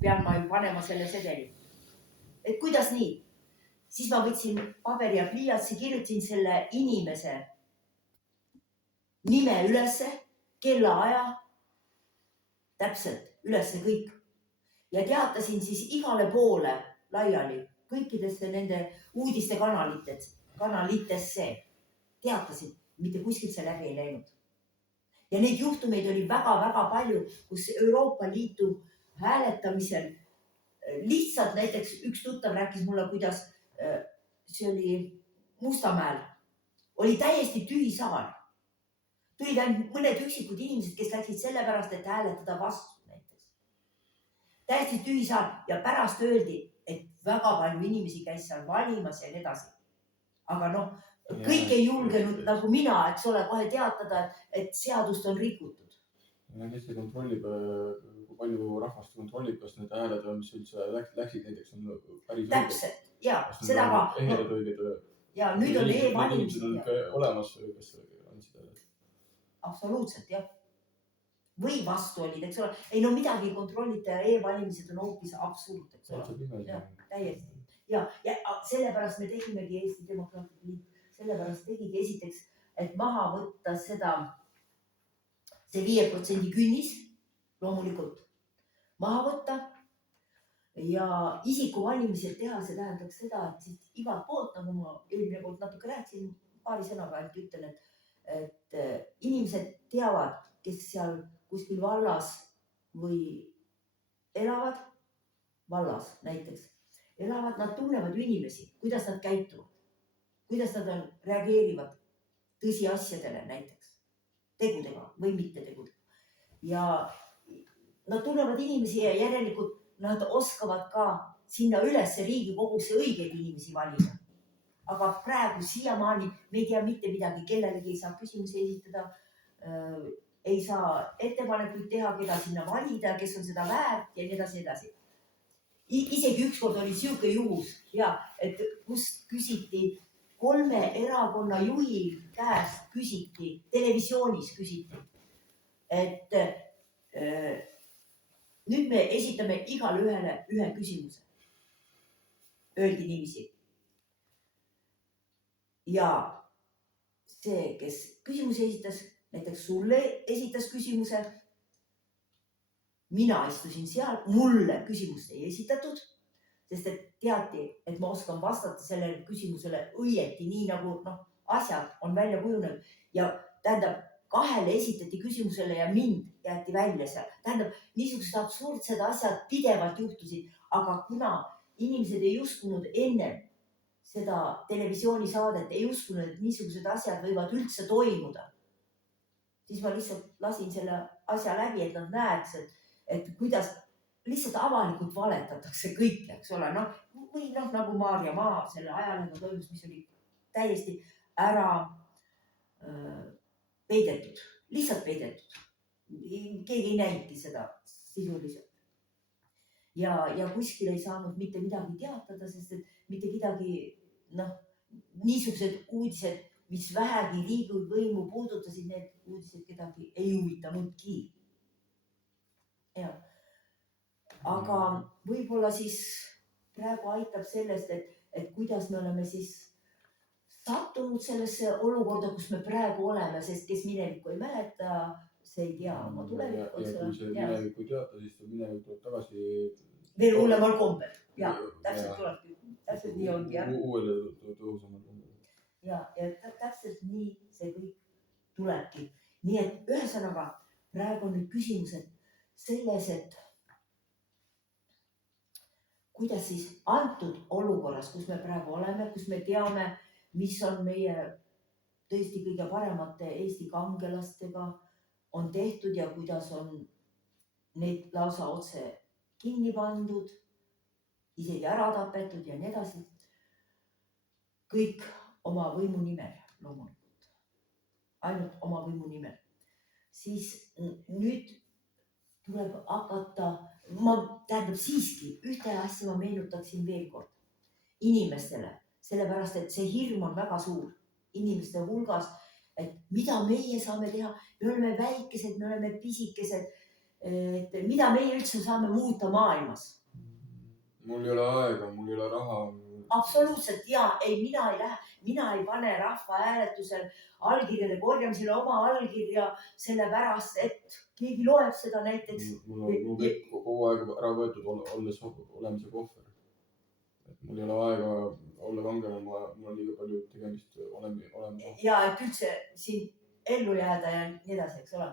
pean ma ju panema selle sedeli. Et kuidas nii? Siis ma võtsin paberi ja pliiatsi, kirjutasin selle inimese nime ülesse, kellaaja, täpselt ülesse kõik. Ja teatasin siis igale poole laiali, kõikidesse nende uudistekanalitesse. Teatasin, mitte kuskilt see läbi ei läinud. Ja neid juhtumeid oli väga-väga palju, kus Euroopa Liidu hääletamisel lihtsalt näiteks üks tuttav rääkis mulle, kuidas see oli Mustamäel, oli täiesti tühi saal. Tulid ainult mõned üksikud inimesed, kes läksid selle pärast, et hääletada vastu näiteks. Täiesti tühi saal ja pärast öeldi, et väga palju inimesi käis seal valimas ja nii edasi. Aga noh, kõik ei julgenud nagu mina, eks ole, kohe teatada, et seadust on rikutud. Kes see kontrollib, kui palju rahvast kontrollib, kas need hääled, mis üldse läksid näiteks, on päris õiged? Täpselt, jaa, seda ka. Eheled õiged. Ja nüüd on e-valimised. Need inimesed on olemas, kes andsid hääled. Absoluutselt, jah. Või vastu olid, eks ole. Ei no midagi kontrollita ja e-valimised on hoopis absurd, eks ole. Ja, täiesti. Ja sellepärast me tegimegi Eesti Demokraatlik Liit. Sellepärast tegigi esiteks, et maha võtta seda, see 5% künnis, loomulikult maha võtta ja isikuvalimised teha, see tähendaks seda, et siis igalt poolt, nagu ma eelmine poolt natuke rääkisin, paari sõnaga ainult ütlen, et inimesed teavad, kes seal kuskil vallas või elavad, vallas näiteks, elavad, nad tunnevad inimesi, kuidas nad käituvad. Kuidas nad reageerivad tõsiasjadele näiteks, tegudega või mitte tegudega. Ja nad tunnevad inimesi ja järelikult nad oskavad ka sinna ülesse Riigikogusse õigeid inimesi valida. Aga praegu siiamaani me ei tea mitte midagi, kellelegi ei saa küsimusi esitada, ei saa ettepanekuid teha, keda sinna valida, kes on seda väärt ja nii edasi edasi. Isegi ükskord oli siuke juhus, et kus küsiti 3 erakonna juhi käest küsiti, televisioonis küsiti, et nüüd me esitame igale ühele ühe küsimuse. Öeldi niiviisi. Ja see, kes küsimuse esitas, näiteks sulle esitas küsimuse, mina istusin seal, mulle küsimust ei esitatud, sest et teati, et ma oskan vastata sellele küsimusele õieti, nii nagu asjad on välja kujunenud. Ja tähendab, 2 esitati küsimusele ja mind jäeti välja seal. Tähendab, niisugused absurdsed asjad pidevalt juhtusid, aga kuna inimesed ei uskunud enne seda televisioonisaadet, ei uskunud, et niisugused asjad võivad üldse toimuda, siis ma lihtsalt lasin selle asja läbi, et nad näeks, et kuidas lihtsalt avalikult valetatakse kõike, eks ole, või nagu Maarja Maa selle ajalega toimus, mis oli täiesti ära peidetud, lihtsalt peidetud. Keegi ei näinudki seda sisuliselt. Ja kuskil ei saanud mitte midagi teatada, sest et mitte midagi, niisugused uudised, mis vähegi riigivõimu puudutasid, need uudised kedagi ei huvitanudki. Ja. Aga võib-olla siis praegu aitab sellest, et kuidas me oleme siis sattunud sellesse olukorda, kus me praegu oleme, sest kes minevikku ei mäleta, see ei tea oma tulevikku. Ja kui see minevikku ei teata, siis minevik tuleb tagasi. Veel hullemal kombel. Ja, täpselt tulebki. Täpselt nii ongi. Uuele tõusamal kombel. Ja täpselt nii see kõik tulebki. Nii et ühesõnaga praegu on nüüd küsimused selles, et kuidas siis antud olukorras, kus me praegu oleme, kus me teame, mis on meie tõesti kõige paremate Eesti kangelastega on tehtud ja kuidas on neid lausa otse kinni pandud, isegi ära tapetud ja nii edasi. Kõik oma võimu nimel loomulikult. Ainult oma võimu nimel. Siis nüüd tuleb hakata, tähendab siiski, ühte asja ma meenutaksin veel kord inimestele, sellepärast, et see hirm on väga suur inimeste hulgas, et mida meie saame teha, me oleme väikesed, me oleme pisikesed, et mida meie üldse saame muuta maailmas. Mul ei ole aega, mul ei ole raha. Absoluutselt ja ei, mina ei pane rahvahääletusel allkirjade korjamisele oma allkirja sellepärast, et keegi loeb seda näiteks. Mul on kõik kogu aeg ära võetud olemise kohver. Mul ei ole aega olla kangema, mul on liiga palju tegemist olema. Ja et üldse siin ellu jääda ja nii edasi, eks ole.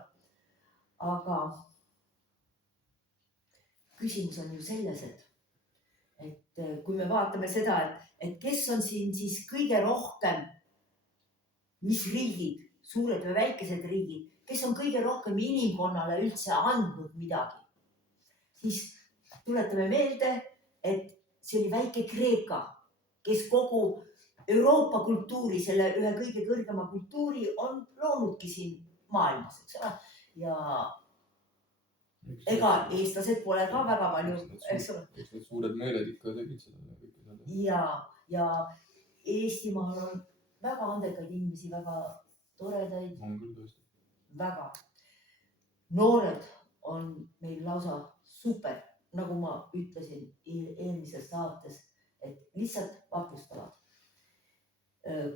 Aga küsimus on ju selles, et kui me vaatame seda, et kes on siin siis kõige rohkem, mis riigid, suured või väikesed riigid, kes on kõige rohkem inimkonnale üldse andnud midagi, siis tuletame meelde, et see oli väike Kreeka, kes kogu Euroopa kultuuri, selle ühe kõige kõrgema kultuuri on loonudki siin maailmas, eks ole. Ja ega eestlased pole ka väga palju, eks ole. Eks need suured meeled ikka tegid seda. Ja Eestimaal on väga andekaid inimesi, väga toredaid. On küll tõesti. Väga. Noored on meil lausa super, nagu ma ütlesin eelmises saates, et lihtsalt vapustavad.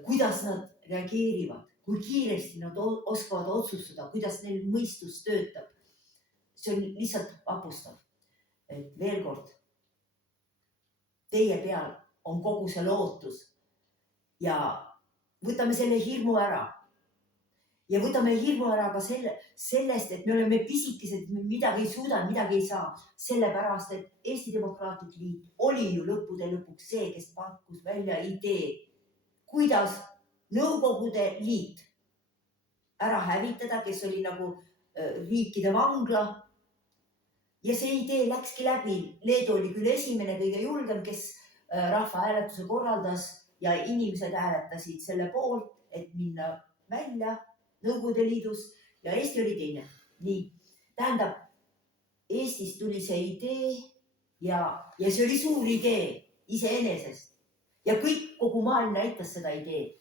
Kuidas nad reageerivad, kui kiiresti nad oskavad otsustada, kuidas neil mõistus töötab. See on lihtsalt vapustav. Et veel kord, teie peal on kogu see lootus ja võtame selle hirmu ära. Ja võtame hirmu ära ka sellest, et me oleme pisikesed, me midagi ei suuda, midagi ei saa. Sellepärast, et Eesti Demokraatlik Liit oli ju lõppude lõpuks see, kes pakkus välja idee, kuidas Nõukogude Liit ära hävitada, kes oli nagu riikide vangla. Ja see idee läkski läbi. Leedu oli küll esimene kõige julgem, kes rahvahääletuse korraldas ja inimesed hääletasid selle poolt, et minna välja Nõukogude Liidus ja Eesti oli teine. Nii, tähendab, Eestis tuli see idee ja see oli suur idee iseenesest. Ja kogu maailm näitas seda ideed.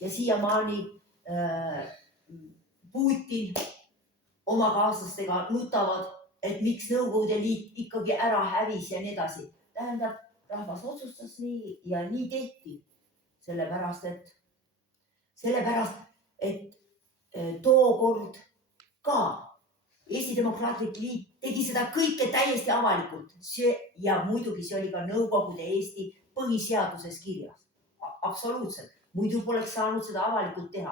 Ja siiamaani Putin oma kaaslastega nutavad, et miks Nõukogude Liit ikkagi ära hävis ja nii edasi. Tähendab, rahvas otsustas nii ja nii tehti. Sellepärast, et tookord ka Eesti Demokraatlik Liit tegi seda kõike täiesti avalikult. Ja muidugi see oli ka Nõukogude Eesti põhiseaduses kirjas. Absoluutselt. Muidu poleks saanud seda avalikult teha.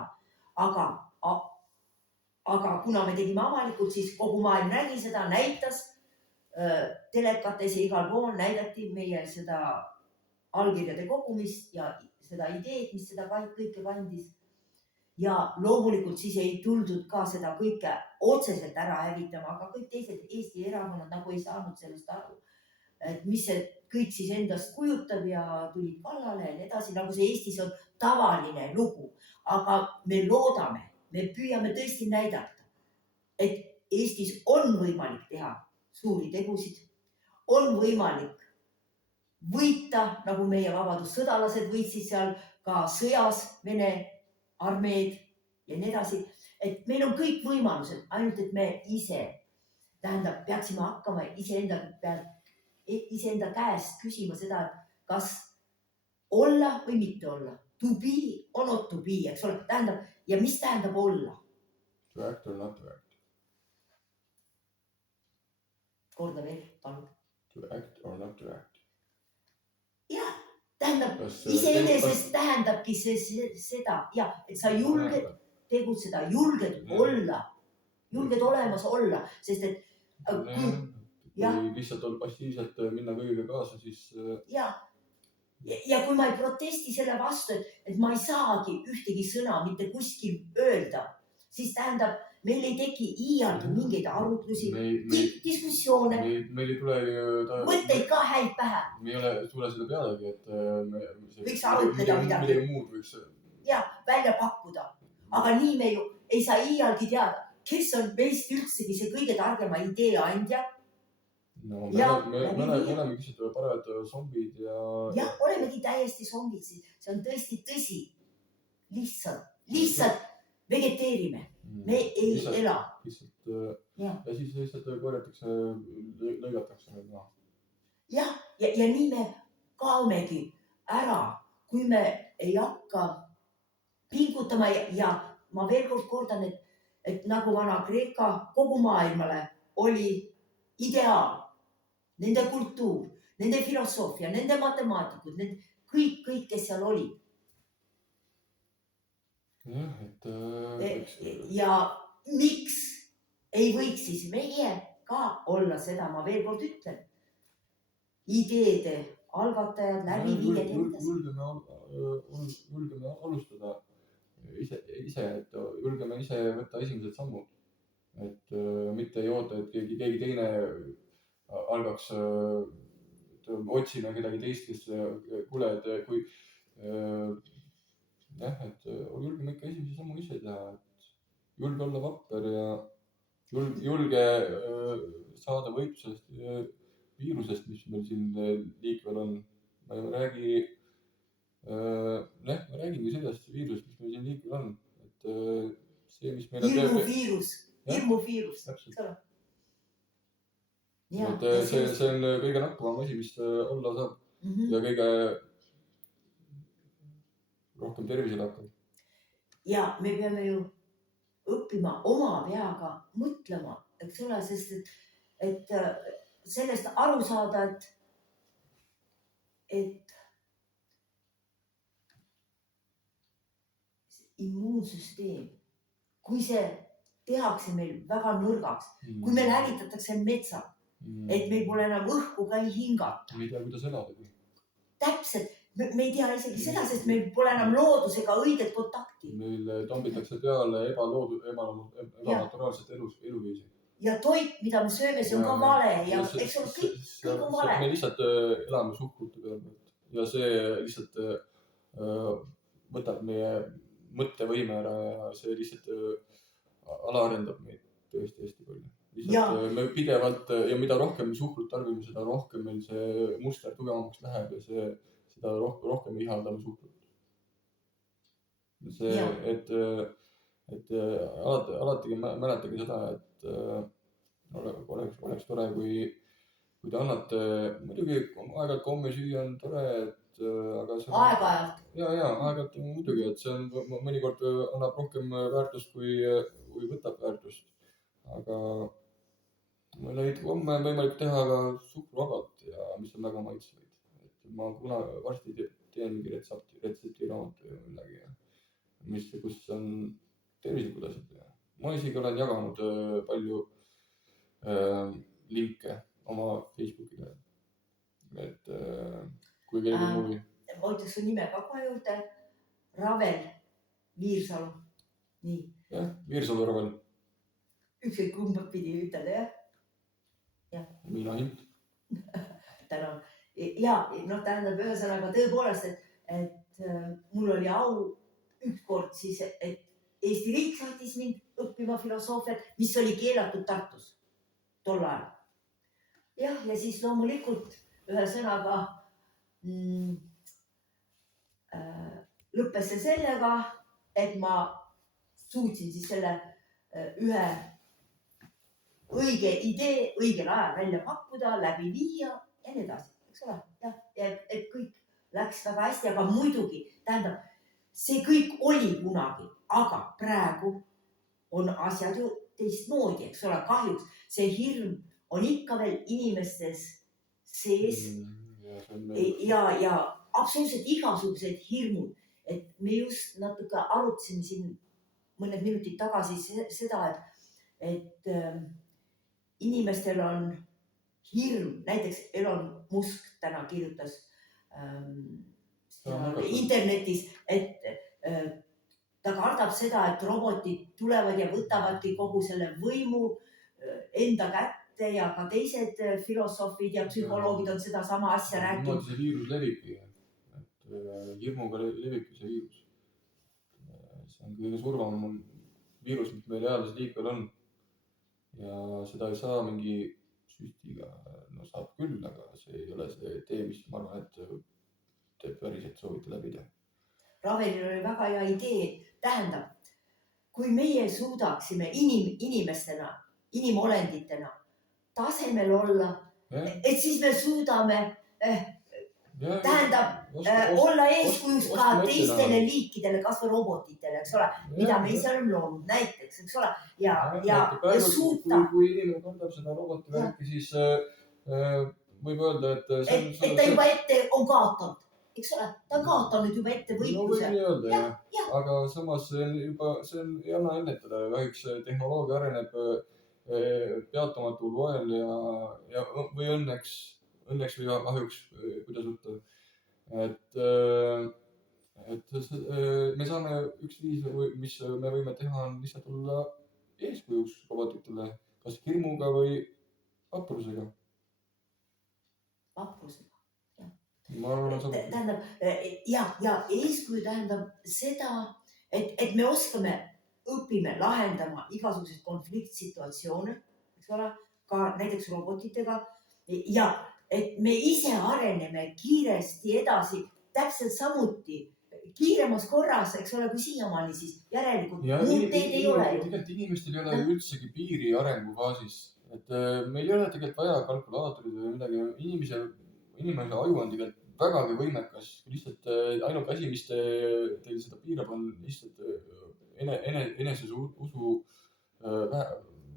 Aga kuna me tegime avalikult, siis kogu maailm nägi seda, näitas telekates ja igal pool näidati meie seda allkirjade kogumist ja seda ideed, mis seda kõike kandis. Ja loomulikult siis ei tuldud ka seda kõike otseselt ära hävitama, aga kõik teised Eesti erakonnad nagu ei saanud sellest aru, et mis see kõik siis endast kujutab ja tulid kallale ja nii edasi, nagu see Eestis on tavaline lugu. Aga me loodame, me püüame tõesti näidata, et Eestis on võimalik teha suuri tegusid, on võimalik võita, nagu meie vabadussõdalased võitsid seal ka sõjas Vene armeed ja nii edasi. Et meil on kõik võimalused, ainult et me ise, tähendab, peaksime hakkama iseenda käest küsima seda, kas olla või mitte olla. To be or not to be, eks ole, tähendab, ja mis tähendab olla? To act or not to act. Korda veel, palun. To act or not to act. Jah, tähendab, iseenesest tähendabki seda, ja, et sa julged tegutseda, julged olla, julged olemas olla, sest et kui lihtsalt on passiivselt minna kõigega kaasa, siis... Ja kui ma ei protesti selle vastu, et ma ei saagi ühtegi sõna mitte kuskil öelda, siis tähendab, meil ei teki iialgi mingeid arutlusi, diskussioone, meil ei tule mõtteid ka häid pähe. Me ei ole tule seda pealegi, et võiks arutleda midagi. Muud võiks... välja pakkuda. Aga nii me ju ei saa iialgi teada, kes on meist üldsegi see kõige targema idee andja. No, me oleme küsitud parajad zombid ja... Jah, olemegi täiesti zombid, see on tõesti tõsi. Lihtsalt vegeteerime. Me ei ela. Ja. Ja siis lihtsalt korjatakse, lõigatakse need maha. Jah, ja nii me kaomegi ära, kui me ei hakka pingutama ja ma veel kord kordan, et nagu Vana-Kreeka kogu maailmale oli ideaal, nende kultuur, nende filosoofia, nende matemaatikud, kõik, kes seal olid. Jah, et ja miks ei võiks siis meie ka olla seda, ma veel kord ütlen, ideede algatajad, läbiviijad ja nii. Julgeme alustada ise, et julgeme ise võtta esimesed sammud. Et mitte ei oota, et keegi teine algaks, otsime kedagi teist, kes kuule, et kui jah, et julgeme ikka esimese sammu ise teha, et julge olla vapper ja julge saada võitu sellest viirusest, mis meil siin liikvel on. Ma ei räägi, ma räägingi sellest viirusest, mis meil siin liikvel on. Et see, mis meil on hirmuviirus. Et see on kõige nakkavam asi, mis olla saab. Ja kõige rohkem tervisele hakkab. Ja me peame ju õppima oma peaga mõtlema, eks ole, sest et sellest aru saada, et immuunsüsteem, kui see tehakse meil väga nõrgaks, kui meil hävitatakse metsad, et meil pole enam õhku ka ei hingata. Me ei tea, kuidas elada. Täpselt. Me ei tea isegi seda, sest meil pole enam loodusega õiget kontakti. Meil tambitakse peale ebanaturaalset eluviisi. Ja toit, mida me sööme, see on ka vale. Ja eks ole, kõik on vale. Me lihtsalt elame suhkrute peale. Ja see lihtsalt võtab meie mõttevõime ära ja see lihtsalt alaarendab meid tõesti hästi palju. Lihtsalt me pidevalt ja mida rohkem suhkrut tarbime, seda rohkem meil see muster tugevamaks läheb ja seda rohkem ihaldame suhkrut. See, et alati mäletage seda, et oleks tore, kui te annate, muidugi aeg-ajalt komme süüa on tore, aga see on... Aeg-ajalt. Ja, aeg-ajalt muidugi, et see on mõnikord annab rohkem väärtust, kui võtab väärtust. Aga neid komme on võimalik teha ka suhkruvabalt ja mis on väga maitsvaid. Ma varsti teen mingi retseptiraamatu ja midagi, kus on tervislikud asjad. Ma isegi olen jaganud palju linke oma Facebookiga. Et kui keegi huvi. Ma ütleks su nime ka kohe juurde. Ravel Viirsalu. Nii. Jah, Viirsalu Ravel. Ükskõik kumba pidi ütelda, jah? Miina Hint. Tänan. Ja, tähendab ühesõnaga tõepoolest, et mul oli au ükskord siis, et Eesti riik saatis mind õppima filosoofiat, mis oli keelatud Tartus tol ajal. Jah, ja siis loomulikult ühesõnaga lõppes see sellega, et ma suutsin siis selle ühe õige idee õigel ajal välja pakkuda, läbi viia ja nii edasi. Eks ole, jah, et kõik läks väga hästi, aga muidugi, tähendab, see kõik oli kunagi, aga praegu on asjad ju teistmoodi, eks ole, kahjuks see hirm on ikka veel inimestes sees ja absoluutselt igasugused hirmud, et me just natuke arutasime siin mõned minutid tagasi seda, et inimestel on hirm, näiteks Elon Musk täna kirjutas internetis, et ta kardab seda, et robotid tulevad ja võtavadki kogu selle võimu enda kätte ja ka teised filosoofid ja psühholoogid on seda sama asja rääkinud. See viirus levibki, et hirmuga levibki see viirus. See on kõige surmavam viirus, mis meil reaalses liikvel on. Ja seda ei saa mingi süstiga, no saab küll, aga see ei ole see tee, mis ma arvan, et te päriselt soovite läbi teha. Ravelil oli väga hea idee, tähendab, kui meie suudaksime inimestena inimolenditena tasemel olla, et siis me suudame tähendab olla eeskujuks ka teistele liikidele, kas või robotitele, eks ole, mida me ise oleme loonud näiteks, eks ole, ja suuta. Kui inimene kandab seda roboti värki, siis võib öelda, et ta juba ette on kaotanud, eks ole, ta on kaotanud juba ette võitluse. No võib nii öelda, jah. Aga samas see on ei anna ennetada. Kahjuks tehnoloogia areneb peatumatul loel või õnneks või kahjuks, kuidas võtta. Et me saame üks viis, mis me võime teha, on lihtsalt olla eeskujuks robotitele, kas hirmuga või vaprusega. Vaprusega, jah. Ma arvan, tähendab, ja eeskuju tähendab seda, et me õpime lahendama igasuguseid konfliktsituatsioone, eks ole, ka näiteks robotitega ja et me ise areneme kiiresti edasi, täpselt samuti kiiremas korras, eks ole, kui siiamaani, siis järelikult muud teed ei ole. Tegelikult inimestel ei ole üldsegi piiri arengufaasis. Et meil ei ole tegelikult vaja kalkulaatorid või midagi. Inimese aju on tegelikult vägagi võimekas. Lihtsalt ainuke asi, mis teil seda piirab, on lihtsalt enesesusu,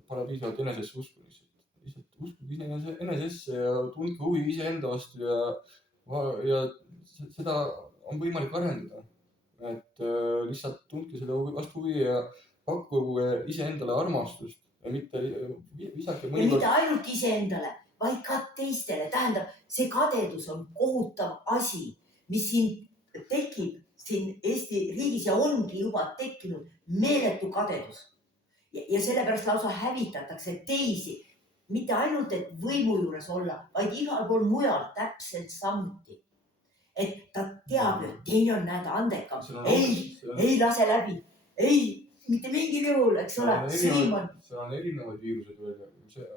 pole piisavalt enesesse usku. Lihtsalt uskuge enesesse ja tundke huvi iseenda vastu ja seda on võimalik arendada. Et lihtsalt tundke seda vastu huvi ja pakkuge iseendale armastust ja mitte visake mõnikord. Ja mitte ainult iseendale, vaid ka teistele. Tähendab, see kadedus on kohutav asi, mis siin tekib siin Eesti riigis ja ongi juba tekkinud meeletu kadedus. Ja sellepärast lausa hävitatakse teisi. Mitte ainult, et võimu juures olla, vaid igal pool mujal täpselt samuti. Et ta teab, et teine on näed andekam. Ei lase läbi. Ei, mitte mingil juhul, eks ole. Seal on erinevaid viirused veel.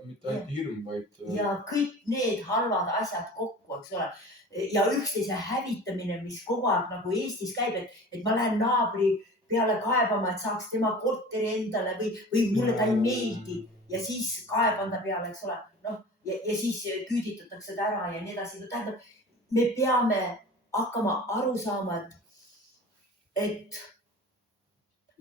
Mitte ainult hirm, vaid... Ja kõik need halvad asjad kokku, eks ole. Ja üksteise hävitamine, mis kogu aeg nagu Eestis käib, et ma lähen naabri peale kaebama, et saaks tema korteri endale või mulle ta ei meeldi. Ja siis kaebanda peale, eks ole, ja siis küüditatakse ta ära ja nii edasi. Tähendab, me peame hakkama aru saama, et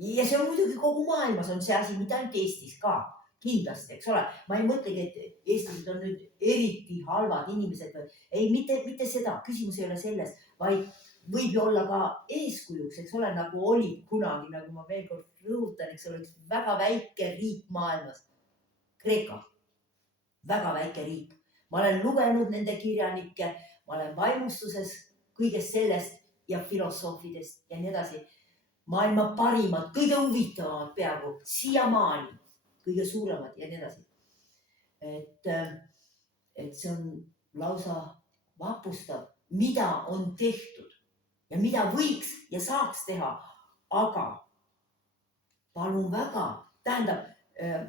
ja see on muidugi kogu maailmas on see asi, mitte ainult Eestis ka, kindlasti, eks ole. Ma ei mõtlegi, et eestlased on nüüd eriti halvad inimesed. Ei, mitte seda, küsimus ei ole selles, vaid võib ju olla ka eeskujuks, eks ole, nagu oli kunagi, nagu ma veel kord rõhutan, eks ole, üks väga väike riik maailmas. Kreeka, väga väike riik. Ma olen lugenud nende kirjanikke, ma olen vaimustuses kõigest sellest ja filosoofidest ja nii edasi. Maailma parimad, kõige huvitavamad peaaegu, siiamaani, kõige suuremad ja nii edasi. Et see on lausa vapustav, mida on tehtud ja mida võiks ja saaks teha. Aga palun väga, tähendab,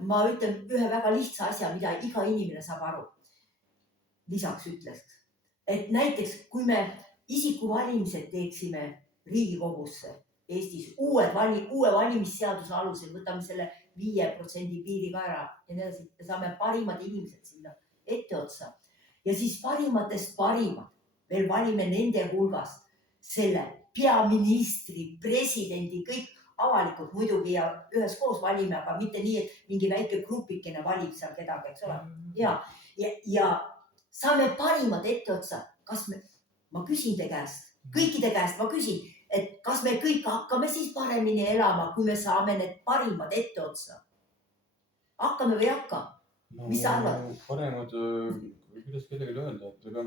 ma ütlen ühe väga lihtsa asja, mida iga inimene saab aru. Lisaks ütleks, et näiteks kui me isikuvalimised teeksime Riigikogusse Eestis uue valimisseaduse alusel, võtame selle 5% piiri ka ära ja nii edasi, saame parimad inimesed sinna etteotsa. Ja siis parimatest parimad veel valime nende hulgast selle peaministri, presidendi, kõik avalikult muidugi ja üheskoos valime, aga mitte nii, et mingi väike grupikene valib seal kedagi, eks ole. Ja saame parimad etteotsa. Ma küsin te käest, kõikide käest ma küsin, et kas me kõik hakkame siis paremini elama, kui me saame need parimad etteotsa? Hakkame või hakka? Mis sa arvad? Paremad, kuidas kellelegi öelda, et me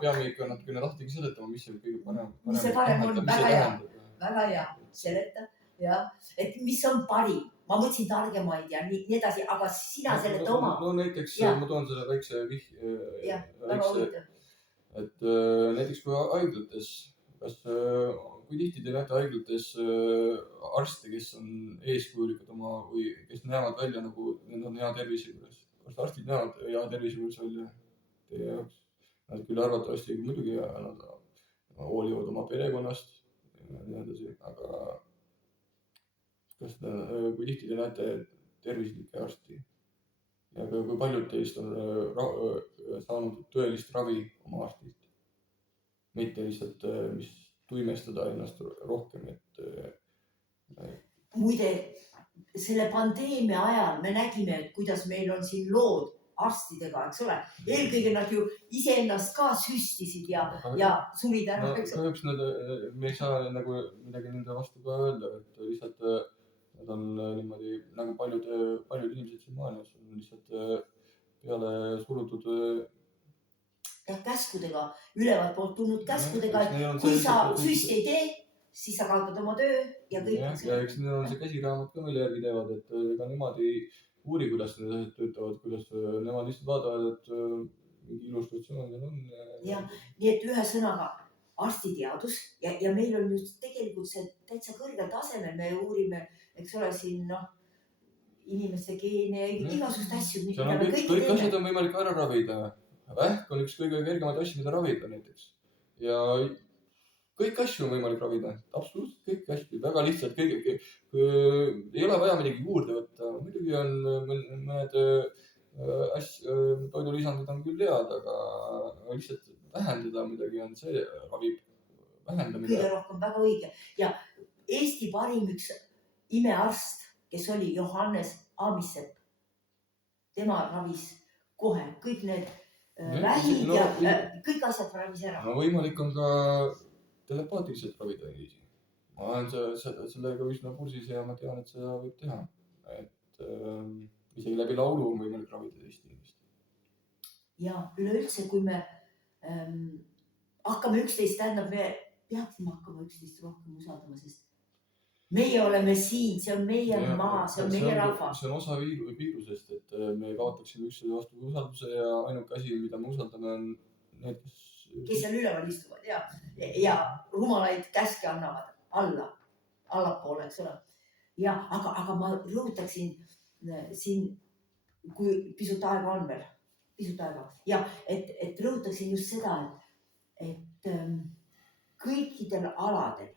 peame ikka natukene lahtigi seletama, mis see kõige parem. Mis see parem on, väga hea seleta, et mis on parim. Ma mõtlesin targemaid ja nii edasi, aga sina seleta oma. No näiteks ma toon selle väikse et näiteks kui haiglates, kui tihti te näete haiglates arste, kes on eeskujulikud või kes näevad välja nagu need on hea tervise juures. Kas arstid näevad hea tervise juures välja teie jaoks? Nad küll arvatavasti muidugi nad hoolivad oma perekonnast, aga kui tihti te näete tervislikke arsti? ja kui paljud teist on saanud tõelist ravi oma arstilt. Mitte lihtsalt, mis tuimestada ennast rohkem, Muide, selle pandeemia ajal me nägime, et kuidas meil on siin lood arstidega, eks ole. Eelkõige nad ju iseennast ka süstisid ja surid ära, eks ole. Kahjuks me ei saa nagu midagi nende vastu ka öelda, et lihtsalt nad on niimoodi nagu paljud inimesed siin maailmas on lihtsalt peale surutud käskudega, ülevalt poolt tulnud käskudega, et kui sa süsti ei tee, siis sa kaotad oma töö ja kõik. Ja eks neil on see käsiraamat ka, mille järgi teevad, et ega nemad ei uuri, kuidas need asjad töötavad, kuidas nemad lihtsalt vaatavad, et mingi illustratsioonidel on. Ja, nii et ühe sõnaga arstiteadus ja meil on just tegelikult see täitsa kõrgel tasemel, me uurime, eks ole, siin inimeste geene ja igasugust asju. Kõik asjad on võimalik ära ravida. Vähk on üks kõige kergemaid asju, mida ravida näiteks. Ja kõik asju on võimalik ravida. Absoluutselt kõik asju. Väga lihtsalt. Ei ole vaja midagi juurde võtta. Muidugi on mõned toidulisandid on küll head, aga lihtsalt vähendada midagi on see ravib. Vähendamine. Kõige rohkem väga õige. Ja Eesti parim üks imearst, kes oli Johannes Amissepp. Tema ravis kohe kõik need vähid ja kõik asjad ravis ära. No võimalik on ka telepaatiliselt ravida. Ma olen sellega üsna kursis ja ma tean, et seda võib teha. Et isegi läbi laulu on võimalik ravida teist inimest. Ja üleüldse, kui me hakkame üksteist, tähendab, me peaksime hakkama üksteist rohkem usaldama, sest meie oleme siin, see on meie maa, see on meie rahvas. See on osa viirusest, et me kaotaksime üksteise vastu usalduse ja ainuke asi, mida me usaldame, on need, kes seal üleval istuvad ja rumalaid käske annavad allapoole, eks ole. Ja, aga ma rõhutaksin siin, kui pisut aega on veel, ja et rõhutaksin just seda, et kõikidel aladel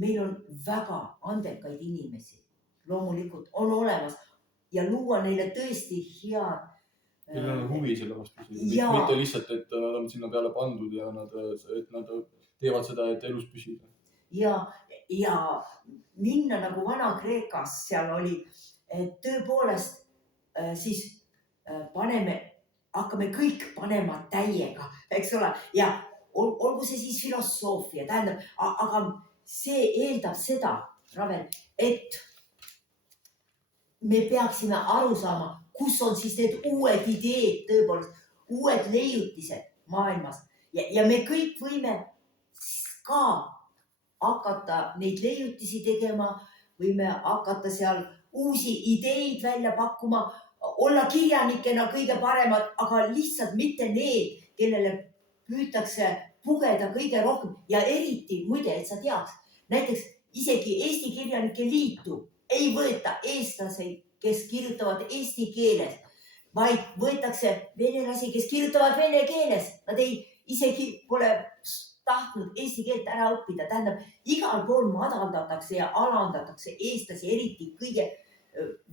meil on väga andekaid inimesi, loomulikult on olemas ja luua neile tõesti head. Neil on huvi selle vastu, mitte lihtsalt, et nad on sinna peale pandud ja et nad teevad seda, et elus püsida. Ja minna nagu Vana-Kreekas seal oli, et tõepoolest siis hakkame kõik panema täiega, eks ole, ja olgu see siis filosoofia, tähendab, aga see eeldab seda, Ravel, et me peaksime aru saama, kus on siis need uued ideed, tõepoolest, uued leiutised maailmas. Ja me kõik võime ka hakata neid leiutisi tegema, võime hakata seal uusi ideid välja pakkuma, olla kirjanikena kõige paremad, aga lihtsalt mitte need, kellele püütakse pugeda kõige rohkem ja eriti, muide, et sa teaks, näiteks isegi Eesti Kirjanike Liitu ei võeta eestlaseid, kes kirjutavad eesti keeles, vaid võetakse venelasi, kes kirjutavad vene keeles. Nad isegi pole tahtnud eesti keelt ära õppida. Tähendab, igal pool madaldatakse ja alandatakse eestlasi, eriti kõige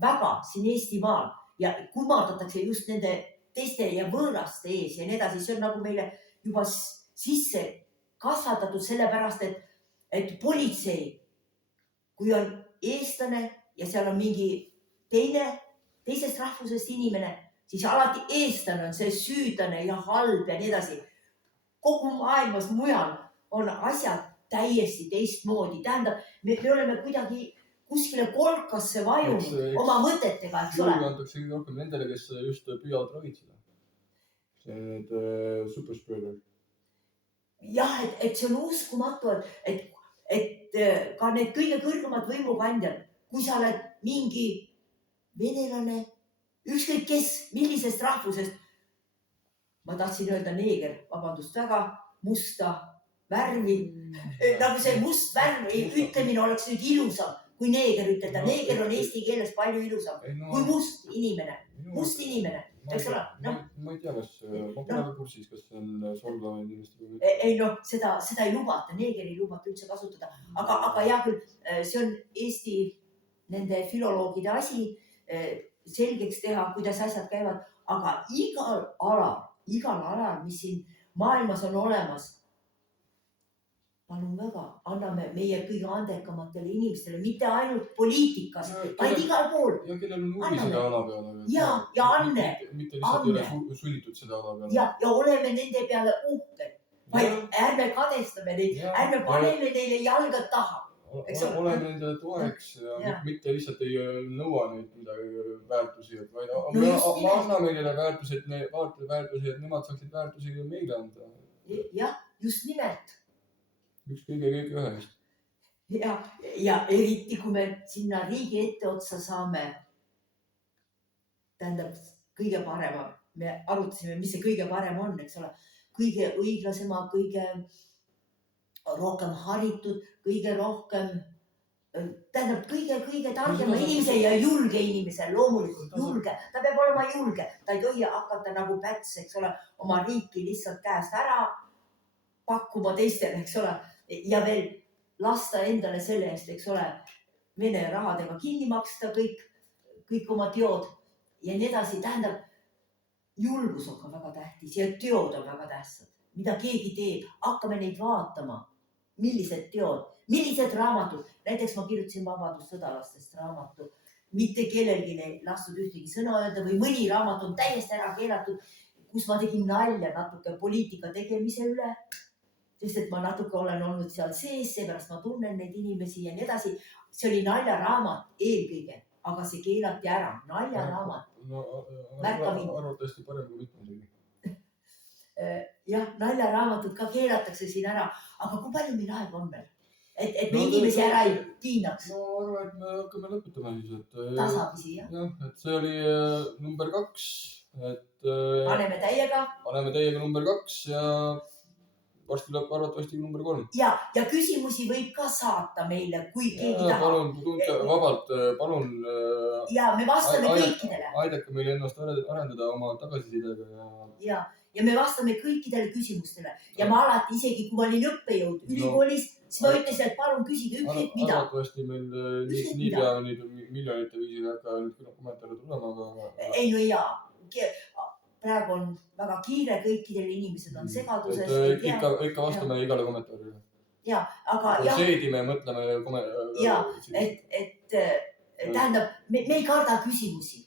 väga siin Eestimaal ja kumardatakse just nende teiste ja võõraste ees ja nii edasi. See on nagu meile juba sisse kasvatatud sellepärast, et politsei, kui on eestlane ja seal on mingi teisest rahvusest inimene, siis alati eestlane on see süüdlane ja halb ja nii edasi. Kogu maailmas mujal on asjad täiesti teistmoodi. Tähendab, me oleme kuidagi kuskile kolkasse vajunud oma mõtetega, eks ole. Juurde antakse rohkem nendele, kes just püüavad ravitseda. See on need superspreader. Jah, et see on uskumatu, et ka need kõige kõrgemad võimukandjad, kui sa oled mingi venelane, ükskõik kes, millisest rahvusest, ma tahtsin öelda neeger, vabandust väga, musta värvi, nagu see must värv ütlemine oleks nüüd ilusam, kui neeger ütelda. Neeger on eesti keeles palju ilusam kui must inimene, eks ole. Ma ei tea, ma pole kursis, kas see on solvav inimestel. Ei, seda ei lubata, neeger ei lubata üldse kasutada, aga hea küll, see on Eesti nende filoloogide asi. selgeks teha, kuidas asjad käivad, aga igal alal, mis siin maailmas on olemas, palun väga, anname meie kõige andekamatele inimestele, mitte ainult poliitikas, vaid igal pool. Ja kellel on huvi seda ala peale. Ja Anne. Mitte lihtsalt ei ole sunnitud seda ala peale. Ja oleme nende peale uhked, vaid ärme kadestame neid, ärme paneme neile jalga taha. Oleme nende toeks ja mitte lihtsalt ei nõua neid midagi väärtusi, vaid me anname neile väärtusi, et nemad saaksid väärtusi meile anda. Jah, just nimelt. Üks kõige ühest. Ja eriti, kui me sinna riigi etteotsa saame, tähendab kõige parema, me arutasime, mis see kõige parem on, eks ole, kõige õiglasema, kõige rohkem haritud, kõige rohkem, tähendab kõige targema inimese ja julge inimese, loomulikult julge, ta peab olema julge, ta ei tohi hakata nagu Päts, eks ole, oma riiki lihtsalt käest ära pakkuma teistele, eks ole, ja veel lasta endale selle eest, eks ole, Vene rahadega kinni maksta kõik oma teod ja nii edasi. Tähendab, julgus on ka väga tähtis ja teod on väga tähtsad. Mida keegi teeb, hakkame neid vaatama. Millised teod, millised raamatud. Näiteks ma kirjutasin vabadussõdalastest raamatu. Mitte kellelgi ei lastud ühtegi sõna öelda või mõni raamat on täiesti ära keelatud, kus ma tegin nalja natuke poliitika tegemise üle. Sest et ma natuke olen olnud seal sees, seepärast ma tunnen neid inimesi ja nii edasi. See oli naljaraamat eelkõige, aga see keelati ära. Naljaraamat. Arvatavasti parem kui mitmesegi. Jah, naljaraamatud ka keelatakse siin ära. Aga kui palju meil aega on veel? Et me inimesi ära ei piinaks? No arvan, et me hakkame lõpetama siis. Tasapisi, jah. Jah, et see oli number 2. Paneme täiega number 2 ja varsti tuleb arvatavasti number 3. Ja küsimusi võib ka saata meile, kui keegi tahab. Palun, tundke vabalt, palun. Ja me vastame kõikidele. Aidake meil ennast arendada oma tagasisidega. Ja me vastame kõikidele küsimustele. Ja ma alati, isegi kui ma olin õppejõud ülikoolis, siis ma ütlesin, et palun küsige ükskõik mida. Arvatavasti meil nii pea miljonite viisil hakka kommentaare tulema, aga... Ei, no jaa. Praegu on väga kiire, kõikidel inimesed on segaduses. Ikka vastame igale kommentaarile. Ja, aga jah. Seedime, mõtleme. Ja, et tähendab, me ei karda küsimusi.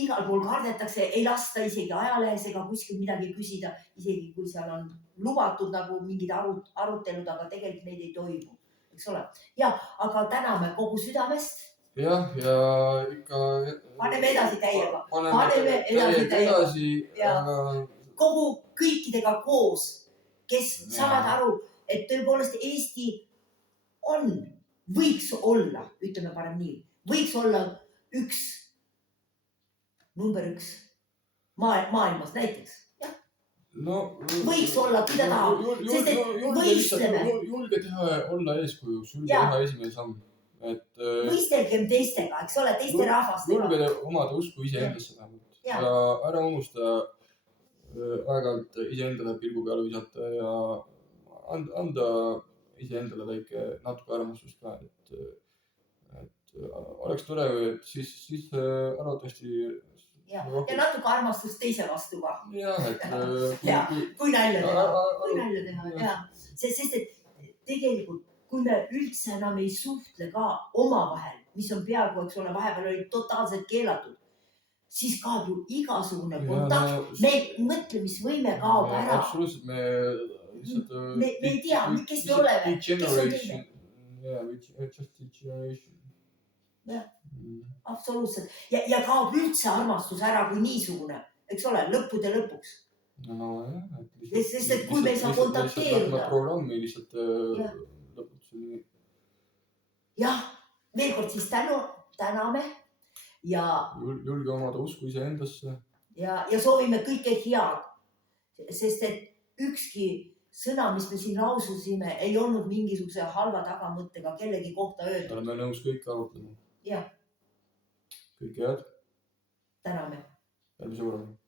Igal pool kardetakse, ei lasta isegi ajalehes ega kuskil midagi küsida, isegi kui seal on lubatud nagu mingid arutelud, aga tegelikult neid ei toimu. Eks ole? Ja, aga täname kogu südamest. Jah, ja ikka... Paneme edasi täiega. Aga... Kogu kõikidega koos, kes saavad aru, et tõepoolest Eesti võiks olla, ütleme parem nii, võiks olla number 1 maailmas näiteks. Võiks olla, kui ta tahab, sest et võistleme. Julge teha, olla eeskujuks, julge teha esimene samm. Võistelgem teistega, eks ole, teiste rahvastega. Julge omada usku iseendasse vähemalt. Ja ära unusta aeg-ajalt iseendale pilgu peale visata ja anda iseendale väike natuke armastust ka. Et oleks tore, et siis arvatavasti... Ja natuke armastust teise vastu ka. Jah, et... Kui nalja teha. Sest et tegelikult kui me üldse enam ei suhtle ka omavahel, mis on peaaegu, eks ole, vahepeal oli totaalselt keelatud, siis kaob ju igasugune kontakt. Me mõtlemisvõime kaob ära. Absoluutselt, me ei tea, kes me oleme, kes on teine. Absoluutselt. Ja kaob üldse armastus ära kui niisugune, eks ole, lõppude lõpuks. Sest et kui me ei saa kontakteeruda. Lähme programmi lihtsalt... Jah, veel kord siis täname ja... Julge omada usku iseendasse. Ja soovime kõike head, sest et ükski sõna, mis me siin laususime, ei olnud mingisuguse halva tagamõttega kellegi kohta öeldud. Oleme nõus kõike arutlema. Jah. Kõike head. Täname. Järgmise korraga.